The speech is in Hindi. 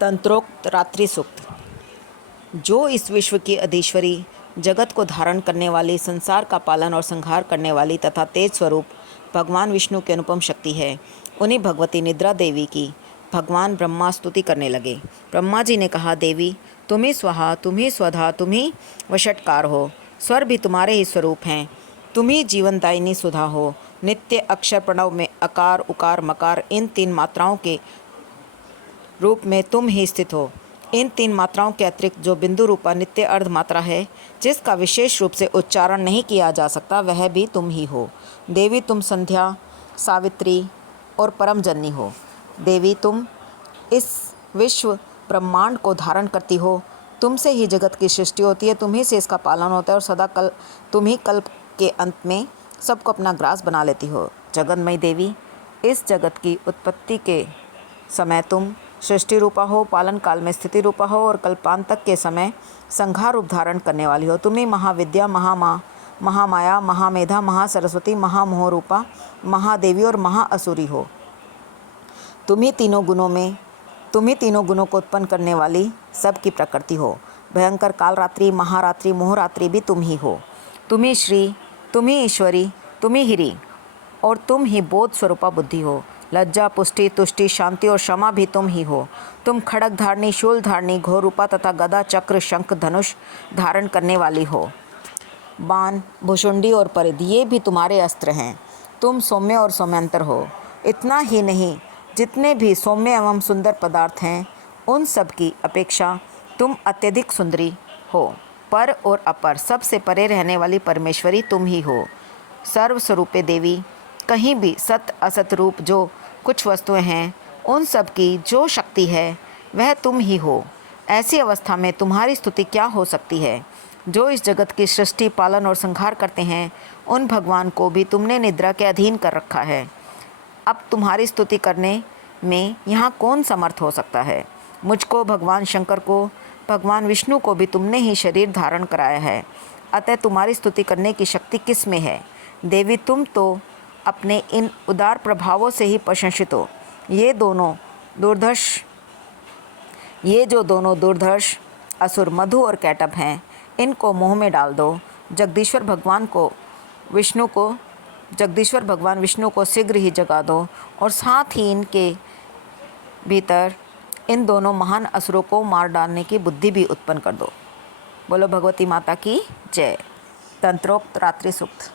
तंत्रोक्त रात्रि सूक्त। जो इस विश्व की अधीश्वरी, जगत को धारण करने वाली, संसार का पालन और संहार करने वाली तथा तेज स्वरूप भगवान विष्णु की अनुपम शक्ति है, उन्हीं भगवती निद्रा देवी की भगवान ब्रह्मा स्तुति करने लगे। ब्रह्मा जी ने कहा, देवी तुम ही स्वाहा, तुम ही स्वधा, तुम ही वषटकार हो। स्वर भी तुम्हारे ही स्वरूप हैं। तुम ही जीवनदायिनी सुधा हो। नित्य अक्षर प्रणव में अकार, उकार, मकार इन तीन मात्राओं के रूप में तुम ही स्थित हो। इन तीन मात्राओं के अतिरिक्त जो बिंदु रूपा नित्य अर्ध मात्रा है, जिसका विशेष रूप से उच्चारण नहीं किया जा सकता, वह भी तुम ही हो। देवी तुम संध्या, सावित्री और परम जननी हो। देवी तुम इस विश्व ब्रह्मांड को धारण करती हो। तुमसे ही जगत की सृष्टि होती है, तुम ही से इसका पालन होता है और सदा तुम ही कल्प के अंत में सबको अपना ग्रास बना लेती हो। जगन्मयी देवी, इस जगत की उत्पत्ति के समय तुम सृष्टि रूपा हो, पालन काल में स्थिति रूपा हो और कल्पांतक के समय संहार रूप धारण करने वाली हो। तुम्ही महाविद्या, महामाया, महामेधा, महासरस्वती, महामोह रूपा, महादेवी और महाअसुरी हो। तुम्ही तीनों गुणों को उत्पन्न करने वाली सबकी प्रकृति हो। भयंकर कालरात्रि, महारात्रि, मोहरात्रि भी तुम ही हो। तुम्ही श्री, तुम्ही ईश्वरी, तुम्ही हिरी और तुम ही बोध स्वरूपा बुद्धि हो। लज्जा, पुष्टि, तुष्टि, शांति और क्षमा भी तुम ही हो। तुम खड़ग धारणी, शूल धारणी, घोर रूपा तथा गदा, चक्र, शंख, धनुष धारण करने वाली हो। बाण, भुषुंडी और परिधि ये भी तुम्हारे अस्त्र हैं। तुम सौम्य और सौम्यंतर हो। इतना ही नहीं, जितने भी सौम्य एवं सुंदर पदार्थ हैं, उन सब की अपेक्षा तुम अत्यधिक सुंदरी हो। पर और अपर, सबसे परे रहने वाली परमेश्वरी तुम ही हो। सर्वस्वरूपे देवी, कहीं भी सत असत रूप जो कुछ वस्तुएं हैं, उन सब की जो शक्ति है वह तुम ही हो। ऐसी अवस्था में तुम्हारी स्तुति क्या हो सकती है? जो इस जगत की सृष्टि, पालन और संहार करते हैं, उन भगवान को भी तुमने निद्रा के अधीन कर रखा है। अब तुम्हारी स्तुति करने में यहाँ कौन समर्थ हो सकता है? मुझको, भगवान शंकर को, भगवान विष्णु को भी तुमने ही शरीर धारण कराया है। अतः तुम्हारी स्तुति करने की शक्ति किस में है? देवी तुम तो अपने इन उदार प्रभावों से ही प्रशंसित हो। ये जो दोनों दुर्धर्ष असुर मधु और कैटभ हैं, इनको मोह में डाल दो। जगदीश्वर भगवान विष्णु को शीघ्र ही जगा दो और साथ ही इनके भीतर इन दोनों महान असुरों को मार डालने की बुद्धि भी उत्पन्न कर दो। बोलो भगवती माता की जय। तंत्रोक्त रात्रि सूक्त।